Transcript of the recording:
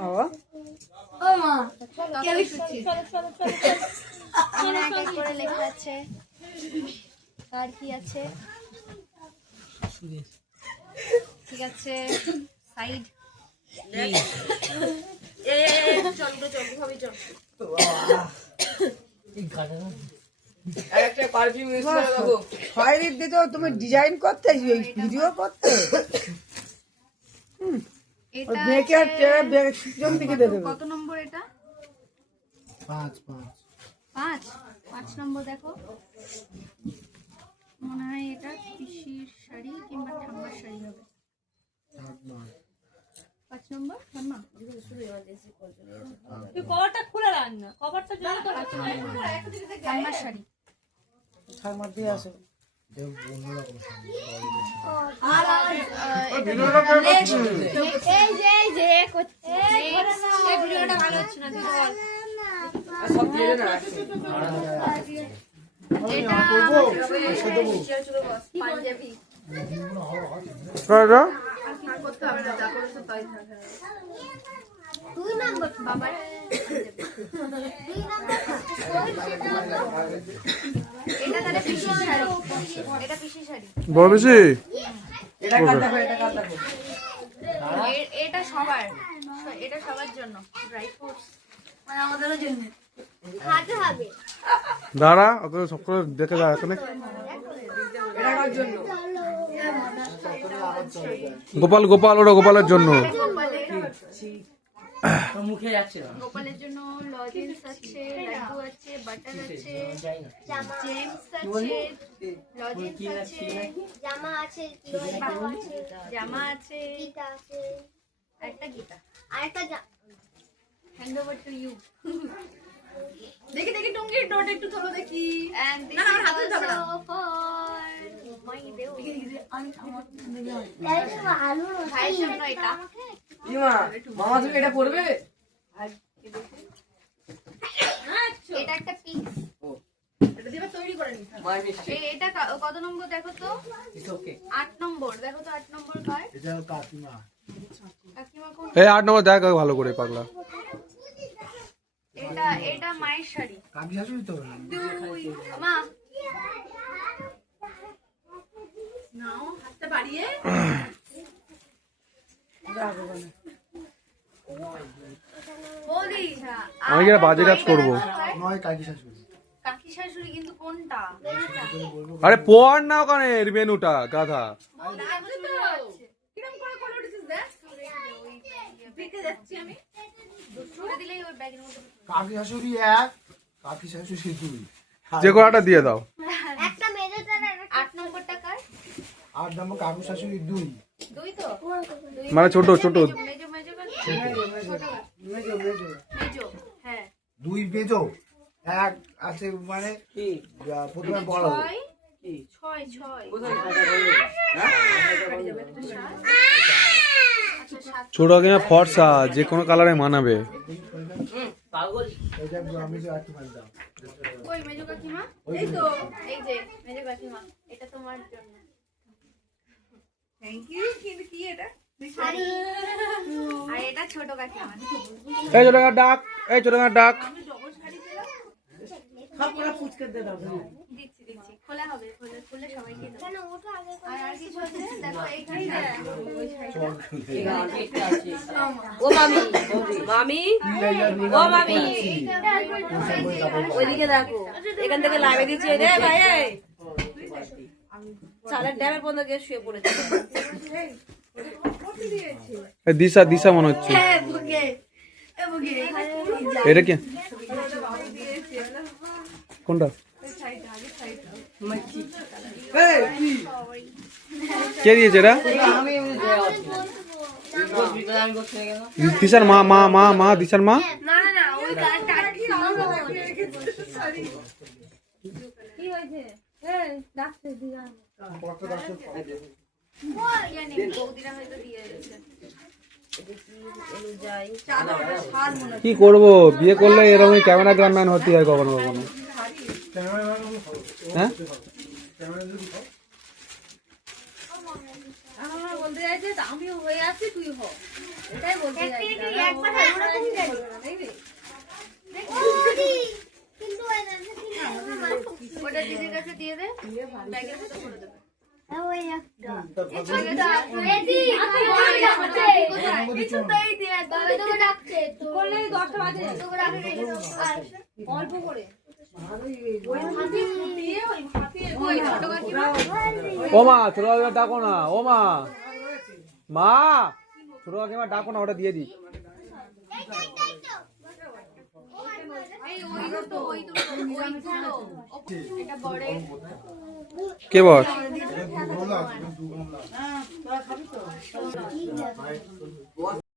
ও মা করে লেখা আছে আর কি আছে ঠিক আছে সাইড তুমি ডিজাইন করতে ভিডিও করতে কত নম্বর এটা 5 নম্বর দেখো মনে হয় এটা পিসির শাড়ি কিংবা ঠাম্মার শাড়ি হবে 5 নম্বর ঠাম্মা তুই কভারটা খুলে রাখ না কভারটা জন্য তো ঠাম্মার শাড়ি ঠাম্মার দিয়ে আসো ভিডিওটা ভালো হচ্ছে না পাঞ্জাবি বাবার এটা তাহলে পিসির শাড়ি এটা পিসির শাড়ি বড় বেশি এটা সবার এটা সবার জন্য ড্রাই ফ্রুটস মানে আমাদেরও জন্য খাতে হবে দাঁড়া অত সব করে দেখে যা এখানে গোপাল গোপাল ওটা গোপালের জন্য মুখে যাচ্ছে না গোপালের জন্য লজেন্স আছে লাড্ডু আছে বাটার আছে জেমস আছে লজেন্স আছে জামা আছে জামা আছে গীতা আছে একটা গীতা আরেকটা হ্যান্ড ওভার টু ইউ দেখি দেখি টুঙ্গির ডট একটু ধরো দেখি and this is also for my দেও ভাইয়ের জন্য এটা মামা তুমি এটা পড়বে এটা একটা পিস এটা দিবা তৈরি করে নিতে এটা কত নম্বর দেখো তো 8 নম্বর দেখো তো 8 নম্বর কার এটা কাকিমা কোন এই 8 নম্বর দেখ ভালো করে পাগলা এটা মায়ের শাড়ি কাকি শাশুড়ি তো মা নাও হাতটা বাড়িয়ে বলি আমি কি বাজে কাজ করবো নয় কাকি শাশুড়ি কাকি শাশুড়ি কিন্তু কোনটা আরে পড় না ওখানে মেনুটা গাধা কিরকম করে কোলে উঠেছিস দেখ দেখে যাচ্ছি আমি ছুড়ে দিলেই ওই ব্যাগের মধ্যে কাকি শাশুড়ি 1 কাকি শাশুড়ি 2 যে কোয়াটা দিয়ে দাও একটা মেজোটা 8 নম্বরটা কার 8 নম্বর কাকি শাশুড়ি 2 দুই তো মানে ছোট ছোট মেজো মেজো হ্যাঁ 2 মেজো 1 আছে মানে কি প্রথমে বড় 6 ছোট কিনা ফর্সা যে কোনো কালারে মানাবে পাগল এটা আমি যে একটু ভাল দাও ওই মেজো কাকিমা এই তো এই যে মেজো কাকিমা এটা তোমার জন্য থ্যাংক ইউ কিন্তু কি এটা শাড়ি আর এটা ছোট কাকিমা এই ছোট ডাক এই ছোট ডাক সবগুলো ফুচকা দিয়ে দাও দিচ্ছি খোলা হবে খুলে সবাইকে দাও আর কিছু আছে দেখো এইখানে ও মামি মামি ও মামি ওইদিকে দেখো এখান থেকে লাগিয়ে দিচ্ছে রে ভাই চালের ড্যামের বন্ধ গিয়ে শুয়ে পড়েছে দিশা দিশা মনে হচ্ছে এটা কি কোনটা কে দিয়েছে এটা দিশার মা মা মা মা দিশার মা না ওই কি হয়েছে ডাক্তার দিগা বৌদিরা হয়তো দিয়ে দিয়েছে কি করব বিয়ে করলে এরকমই ক্যামেরা ম্যান হতে হয় কখনো কখনো হ্যাঁ বলতে চাইছে আমিও হয়ে আছি তুই হ এটাই বলতে চাইছি ও মা ছোট কাকিমা ডাকো না, ও মা মা ছোট কাকিমা ডাকো না, ওটা দিয়ে দিই। কে বল?